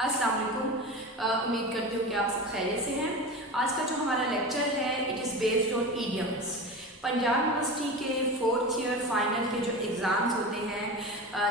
अस्सलाम वालेकुम। उम्मीद करती हूँ कि आप सब खैरियत से हैं। आज का जो हमारा लेक्चर है it is based on idioms. Punjab university के 4th ईयर फाइनल के जो एग्ज़ाम्स होते हैं,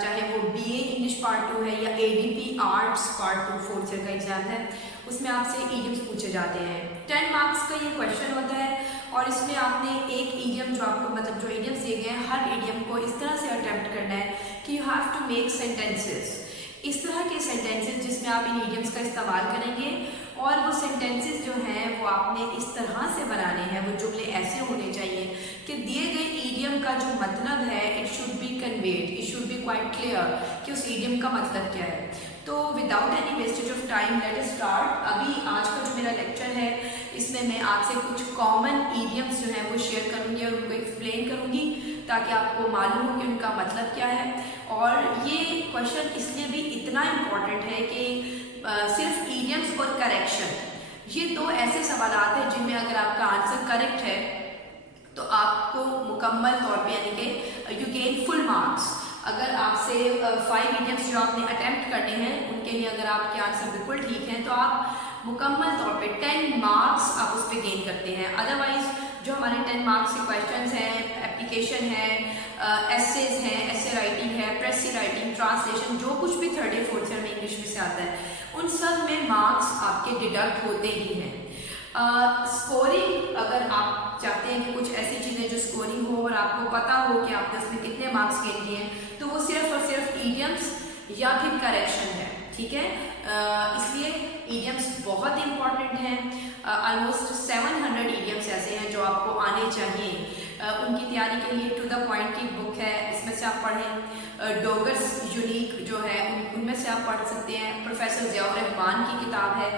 चाहे वो BA इंग्लिश पार्ट 2 है या ADP arts part 2 4th year का एग्ज़ाम है, उसमें आपसे ईडियम्स पूछे जाते हैं। 10 मार्क्स का ये क्वेश्चन होता है और इसमें आपने एक ईडियम जो आपको जो ईडियम्स दिए गए हैं, हर ईडियम को इस तरह से अटेम्प्ट करना है कि you have to make sentences, इस तरह के सेंटेंसेस जिसमें आप इन ईडियम्स का इस्तेमाल करेंगे। और वो सेंटेंसेस जो हैं वो आपने इस तरह से बनाने हैं, वो जुमले ऐसे होने चाहिए कि दिए गए ईडियम का जो मतलब है it should be conveyed, it should be quite clear कि उस ईडियम का मतलब क्या है। तो without any wastage of time let us start. अभी आज का जो मेरा लेक्चर है इसमें मैं आपसे कुछ कॉमन ईडियम्स जो हैं वो शेयर करूँगी और उनको एक्सप्लेन करूँगी ताकि आपको मालूम हो कि उनका मतलब क्या है। और ये क्वेश्चन इसलिए भी इतना इम्पॉर्टेंट है कि सिर्फ ईडियम्स और करेक्शन, ये दो ऐसे सवालात हैं जिनमें अगर आपका आंसर करेक्ट है तो आपको मुकम्मल तौर पे यानी कि यू गेन फुल मार्क्स। अगर आपसे 5 ईडियम्स जो आपने अटेम्प्ट करने हैं उनके लिए अगर आपके आंसर बिल्कुल ठीक हैं तो आप मुकम्मल तौर पे 10 मार्क्स आप उस पर गेन करते हैं। अदरवाइज जो हमारे 10 मार्क्स के क्वेश्चंस हैं, एप्लीकेशन है, एसेज हैं, एसे राइटिंग है, प्रेसी राइटिंग, ट्रांसलेशन, जो कुछ भी 3rd या 4th ईयर में इंग्लिश में से आता है उन सब में मार्क्स आपके डिडक्ट होते ही हैं। स्कोरिंग, अगर आप चाहते हैं कि कुछ ऐसी चीज़ें जो स्कोरिंग हो और आपको पता हो कि आपने उसमें कितने मार्क्स गेन किए हैं, तो वो सिर्फ और सिर्फ ईडियम्स या फिर करेक्शन है, ठीक है। इसलिए ईडियम्स बहुत इंपॉर्टेंट हैं। ऑलमोस्ट 700 ईडियम्स ऐसे हैं जो आपको आने चाहिए। उनकी तैयारी के लिए टू द पॉइंट की बुक है, इसमें से आप पढ़ें। डोगर्स यूनिक जो है उनमें से आप पढ़ सकते हैं। प्रोफेसर ज़ियाउर रहमान की किताब है।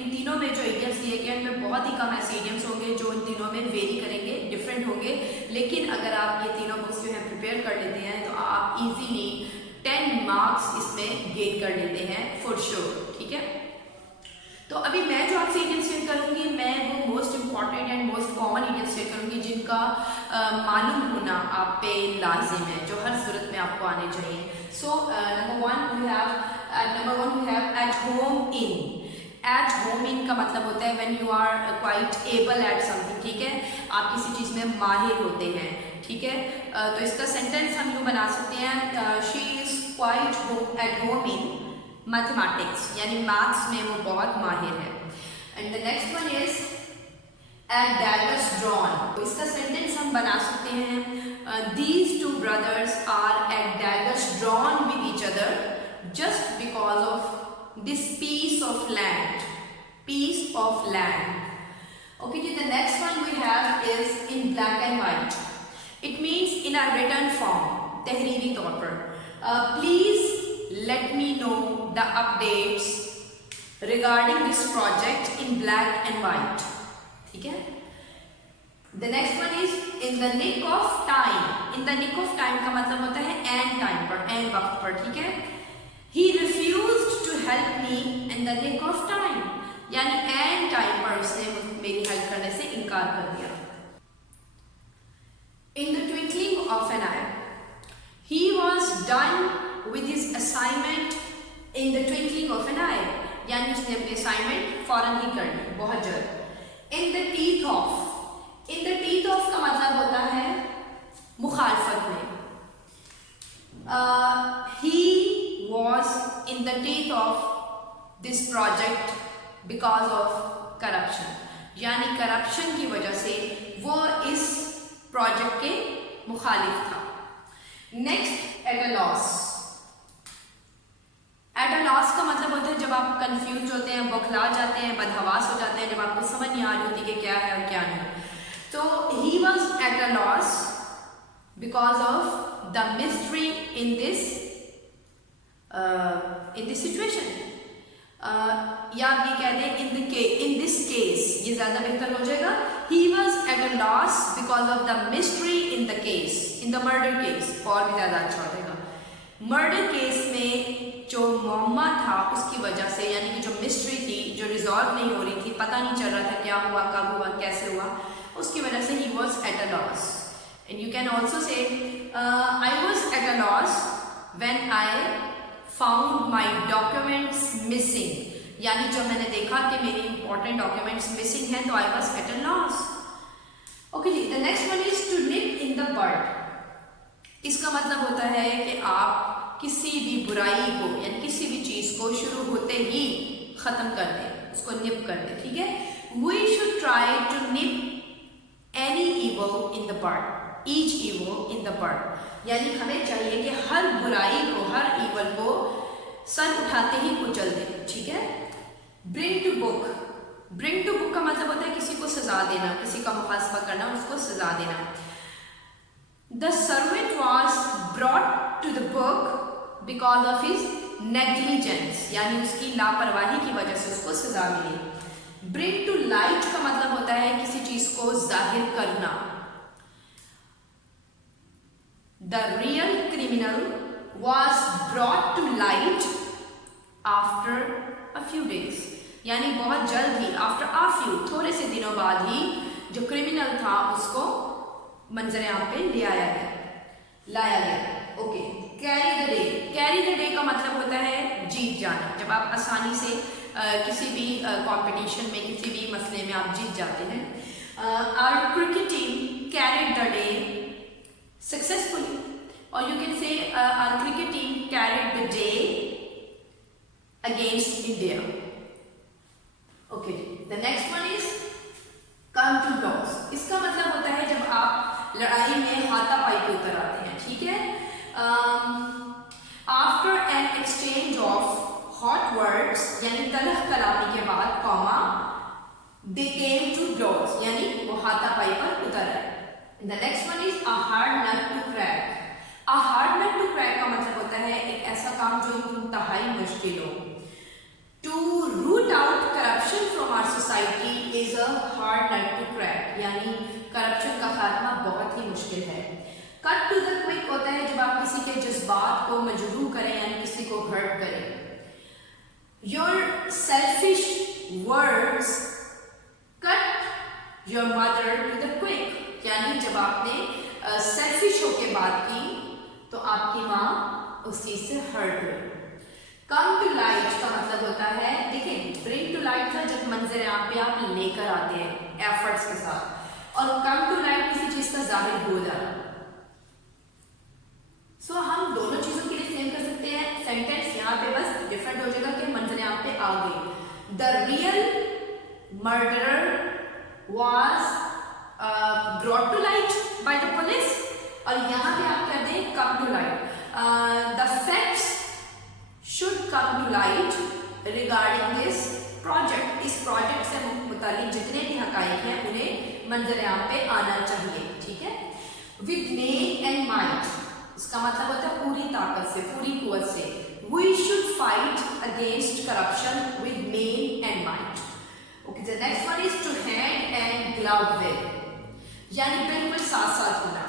इन तीनों में जो ईडियम्स दिए गए हैं उनमें बहुत ही कम ऐसे ईडियम्स होंगे जो इन तीनों में वेरी करेंगे, डिफरेंट होंगे। लेकिन अगर आप ये तीनों बुक्स जो है प्रिपेयर कर लेते हैं तो आप इजीली 10 मार्क्स इसमें गेन कर लेते हैं फॉर श्योर, ठीक है। तो अभी मैं जो आपसे ईडियम्स शेयर करूंगी, मैं वो most important and most common idioms share करूंगी जिनका मालूम होना आप पे लाजिम है, जो हर सूरत में आपको आने चाहिए। So number one we have at home in. At home in का मतलब होता है when you are quite able at something, ठीक है, आप किसी चीज़ में माहिर होते हैं, ठीक है। तो इसका सेंटेंस हम यूँ बना सकते हैं, she is quite at home in mathematics, यानी मैथ्स में वो बहुत माहिर है। And the next one is at daggers drawn। तो इसका सेंटेंस हम बना सकते हैं, these two brothers are at daggers drawn with each other just because of this piece of land, piece of land। Okay, the next one we have is in black and white। it means in a written form, तहरीरी तौर पर, please let me know the updates regarding this project in black and white, ठीक है। The next one is in the nick of time। in the nick of time का मतलब होता है and time पर, and वक्त पर, ठीक है। He refused to help me in the nick of time, यानी एंड टाइम पर उसने मेरी हेल्प करने से इनकार कर दिया। In the twinkling of an eye, he was done with his assignment in the twinkling of an eye, यानी उसने अपनी असाइनमेंट फौरन ही कर ली, बहुत जल्द। In the teeth of, in the teeth of का मतलब होता है मुखालफत में। He was in the teeth of this project because of corruption, यानी करप्शन की वजह से वो इस प्रोजेक्ट के मुखालिफ था। Next, eight a loss. Eight a loss का मतलब होता है जब आप कंफ्यूज होते हैं, बौखला जाते हैं, बदहवास हो जाते हैं, जब आपको समझ नहीं आ रही होती कि क्या है और क्या नहीं। तो he was at a loss because of the mystery in this situation, या आप ये कह दें इन दिस केस, ये ज्यादा बेहतर हो जाएगा। He was at a loss because of the mystery in the case, in the murder case, और भी ज्यादा अच्छा हो जाएगा। मर्डर केस में जो मुअम्मा था उसकी वजह से, यानी कि जो मिस्ट्री थी जो रिजॉल्व नहीं हो रही थी, पता नहीं चल रहा था क्या हुआ, कब हुआ, कैसे हुआ, उसकी वजह से he was at a loss. And you can also say I was at a loss when I found my documents missing, यानी जब मैंने देखा कि मेरी इंपॉर्टेंट डॉक्यूमेंट्स मिसिंग हैं तो I was at a loss. Okay जी, the next one is to nip in the bud. इसका मतलब होता है कि आप किसी भी बुराई को यानी किसी भी चीज को शुरू होते ही खत्म कर दें, उसको निप कर दें, ठीक है। We should try to nip any evil in the bud, each evil in the bud, यानी हमें चाहिए कि हर बुराई को, हर इवल को सर उठाते ही कुचल दें, ठीक है। Bring to book, bring to book का मतलब होता है किसी को सजा देना, किसी का मुहासबा करना, उसको सजा देना। The servant was brought to the book because of his negligence, यानी उसकी लापरवाही की वजह से उसको सजा मिली। ब्रिंग टू लाइट का मतलब होता है किसी चीज को जाहिर करना। The real criminal was brought to light after a few days, यानी बहुत जल्द ही, आफ्टर अ फ्यू, थोड़े से दिनों बाद ही जो क्रिमिनल था उसको मंजर आम पे लाया गया। Okay, carry the day, carry the day का मतलब होता है जीत जाना। जब आप आसानी से किसी भी कंपटीशन में, किसी भी मसले में आप जीत जाते हैं। Our cricket team carried the day successfully, और you can say our cricket team carried the day against India. Okay, the next one is come to blows. इसका मतलब होता है जब आप लड़ाई में हाथापाई पे उतर आते हैं, ठीक है। After an exchange of hot words, यानी तलख कलामी के बाद, comma, they came to blows, यानी वो हाथापाई पर उतर आए। The next one is a hard nut to crack. A hard nut to crack का मतलब होता है एक ऐसा काम जो इंतहाई मुश्किल हो। To root out corruption from our society is a hard nut to crack, यानी करप्शन का खात्मा बहुत ही मुश्किल है। Cut to the quick होता है जब आप किसी के जज्बात को मजबूर करें, यानी किसी को हर्ट करें। Your selfish words cut your mother to the quick, यानी जब आपने सेल्फिश होके बात की तो आपकी माँ उस चीज से हर्ट हुई। कम टू लाइट का मतलब होता है, देखिए ब्रिंग टू लाइट था जब मंजर आम पे आप लेकर आते हैं एफर्ट्स के साथ, और कम टू लाइट किसी चीज का जाहिर हो जाना। सो हम दोनों चीजों के लिए सेम कर सकते हैं। सेंटेंस यहाँ पे बस डिफरेंट हो जाएगा कि मंजर आम पे आ गई। The real murderer was brought to light by the police, और यहाँ पे आप कर दें come to light. The facts should come to light regarding this project, इस प्रोजेक्ट से मुतालिक जितने भी हकाइक हैं उन्हें मंजर आम पे आना चाहिए, ठीक है। With main and might, इसका मतलब होता है पूरी ताकत से, पूरी कुव्वत से। We should fight against corruption with main and might. Okay, the next one is to hand and glove with, यानी बिल्कुल साथ साथ होना।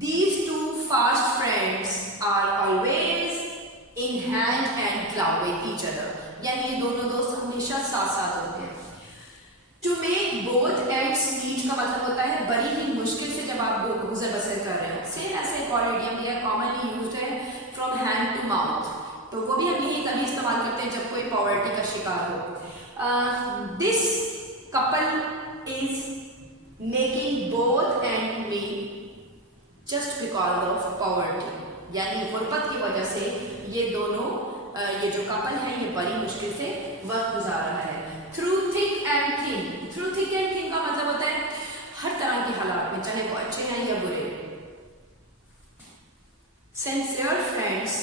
These two fast friends are always in hand and glove with each other, यानी ये दोनों दोस्त हमेशा साथ साथ होते हैं। To make both ends meet का मतलब होता है बड़ी ही मुश्किल से जब आप गुजर बसर कर रहे हैं। सेम ऐसे एक और इडियम है, कॉमनली यूज्ड है, फ्रॉम हैंड टू माउथ, तो वो भी हम यही तभी इस्तेमाल करते हैं जब कोई पॉवर्टी का शिकार हो। This couple is making both end meet just because of poverty, यानी गुर्बत की वजह से ये दोनों, ये जो कपल है ये बड़ी मुश्किल से वक्त गुजार रहा है। Through thick and thin, through thick and thin का मतलब होता है हर तरह के हालात में, चाहे वो अच्छे हैं या बुरे। Sincere friends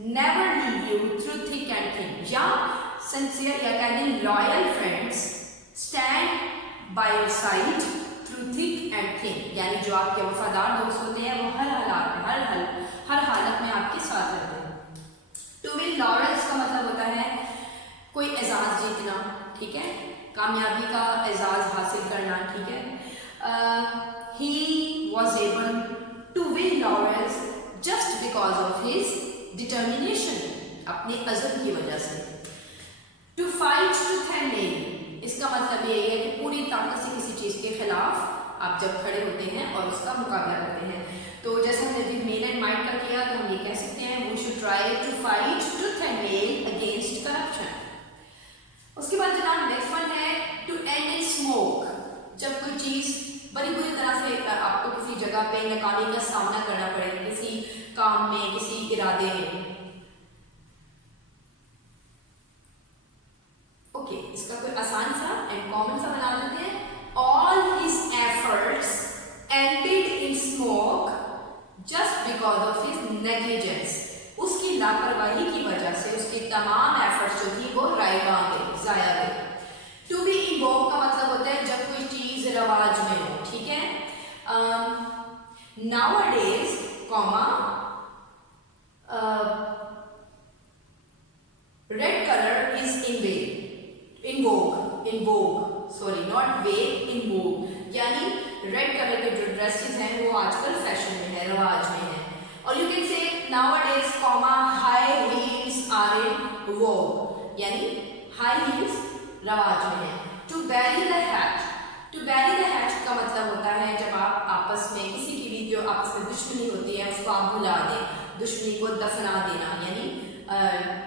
never leave you through thick and thin, या सिंसियर या कहते loyal friends stand by your side through thick and thin, यानी जो आपके वफादार दोस्त होते हैं वो हर हालात में, हर हालत में आपके साथ रहते हैं। टू विन लॉरेंस का मतलब होता है कोई एजाज जीतना, ठीक है, कामयाबी का एजाज हासिल करना, ठीक है। He was able to win laurels just because of his determination, अपने अज़म की वजह से। To fight tooth and nail, इसका मतलब ये है कि पूरी ताकत से किसी चीज के खिलाफ आप जब खड़े होते हैं और उसका मुकाबला करते हैं। तो जैसे हमने मेल एंड माइट का किया तो हम ये कह सकते हैं we should try to fight truth and mail against corruption. उसके बाद जनाब नेक्स्ट वन है टू एंड इन स्मोक। जब कोई चीज बड़ी बुरी तरह से आपको किसी जगह पे नाकामी का सामना करना पड़े, किसी काम में, किसी इरादे में। ओके, इसका कोई आसान सा एंड कॉमन सा बना देते हैं। All his efforts ended in smoke just because of his negligence. उसकी लापरवाही की वजह से उसके तमाम एफर्ट्स जो थी वो रायगा गई, जाया गई। टू बी इवोक का मतलब होता है जब कोई चीज रवाज में हो, ठीक है। Nowadays comma red colour is in vogue, sorry not way, in vogue, यानी रेड कलर के जो ड्रेसेस हैं वो आजकल फैशन में है, रवाज में है। और you can say nowadays comma high heels are in vogue, यानी हाई हील्स रवाज में है। To bury the hatch, to bury the hatch का मतलब होता है जब आप आपस में किसी की भी जो आपस में दुश्मनी होती है उसको आप भुला दें, दुश्मनी को दफना देना, यानी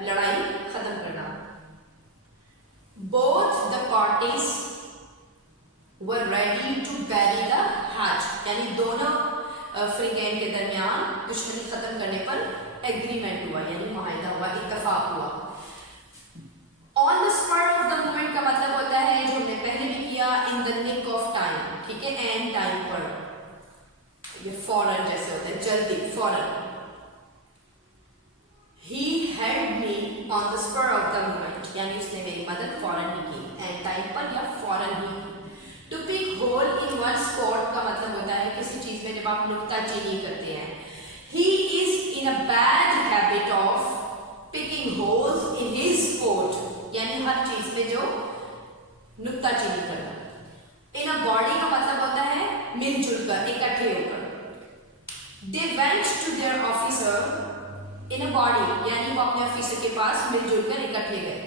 लड़ाई खत्म करना। Both the parties were ready to bury the hatch, यानी दोनों फ्रीगेन के दरमियान दुश्मनी खत्म करने पर एग्रीमेंट हुआ, यानी मुआहिदा हुआ, इत्तफाक हुआ। On the spur of the moment का मतलब होता है जो हमने पहले भी किया, in the nick of time, ठीक है, एंड टाइम पर, ये फौरन जैसे होता है, जल्दी, फौरन। He helped me on the spur of the moment, यानी उसने मेरी मदद फौरन ही की, एंड टाइम पर या फौरन ही की। To pick hole in one spot का मतलब होता है किसी चीज में जब आप नुक्ताचीनी करते हैं। He is in a bad habit of picking holes in his sport, यानी हर चीज में जो नुक्ताचीनी करना। इन अ बॉडी का मतलब होता है मिलजुल कर, इकट्ठे होकर। They went to their officer in a body, यानी वो अपने ऑफिसर के पास मिलजुल कर इकट्ठे गए।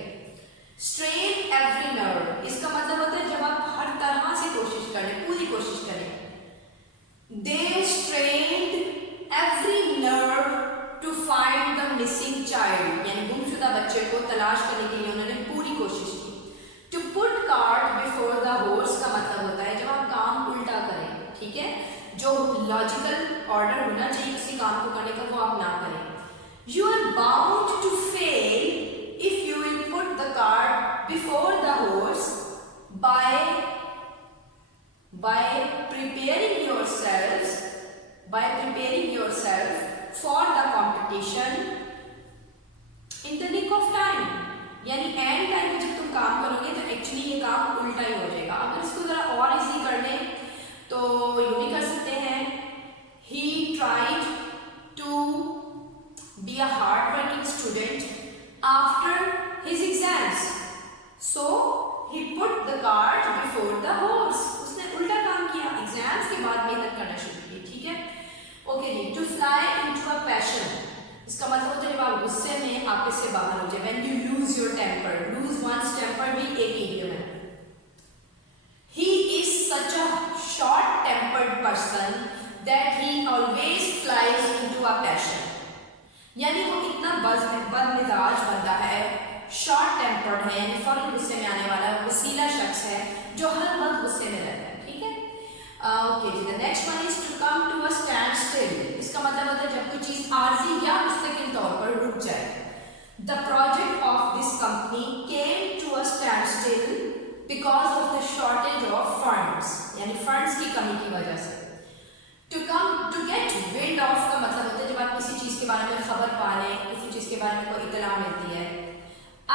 स्ट्रेन एवरी नर्व, इसका मतलब होता है जब आप हर तरह से कोशिश करें, पूरी कोशिश करें। They strained every nerve to find the missing child, यानी गुमशुदा बच्चे को तलाश करने के लिए उन्होंने पूरी कोशिश की। To put cart before the horse का मतलब होता है जब आप काम उल्टा करें, ठीक है, जो लॉजिकल ऑर्डर होना चाहिए किसी काम को करने का वो आप ना करें। You are bound to fail if you will put the cart before the horse by preparing yourself for the competition in the nick of time, यानी एंड टाइम में जब तुम काम करोगे तो एक्चुअली ये काम उल्टा ही हो जाएगा। अगर इसको जरा और इजी कर लें तो यूं भी कर सकते हैं, he tried to be a hard-working student after his exams, so he put the cart before the horse. उसने उल्टा काम किया, एग्जाम्स के बाद मेहनत करना शुरू की, ठीक है। ओके जी, to fly into a passion, इसका मतलब होता है जब आप गुस्से में आपके से बाहर हो जाए, when you lose your temper, lose one's temper भी एक idiom है। He is such a short-tempered person that he always flies into a passion, यानी वो इतना बदमिजाज बंदा है, शॉर्ट टेम्पर्ड है, यानी फौरन गुस्से में आने वाला वसीला शख्स है जो हर वक्त गुस्से में रहता है, ठीक है। ओके जी, the next one is to come to a standstill, इसका मतलब होता है जब कोई चीज आर्जी या मुस्तकिल तौर पर रुक जाए। The project of this company came to a standstill because of the shortage of funds, यानी फंड्स की कमी की वजह से। टू गेट विंड ऑफ का मतलब होता है जब आप किसी चीज के बारे में खबर पा लें, किसी चीज के बारे में कोई इत्तला मिलती है।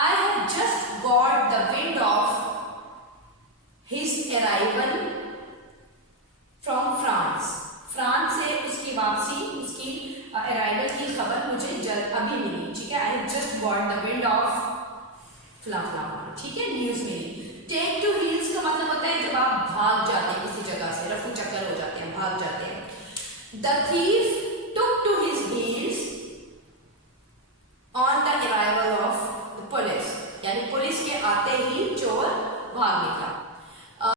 I have just got the wind of his arrival from France, France से उसकी वापसी, उसकी अराइवल की खबर मुझे जल्द अभी मिली, ठीक है। I have just got the wind of फ्ला, ठीक है, न्यूज मिली। टेक टू हील्स का मतलब होता है जब आप भाग जाते हैं किसी जगह से, रफू चक्कर हो जाते हैं, भाग जाते हैं। The thief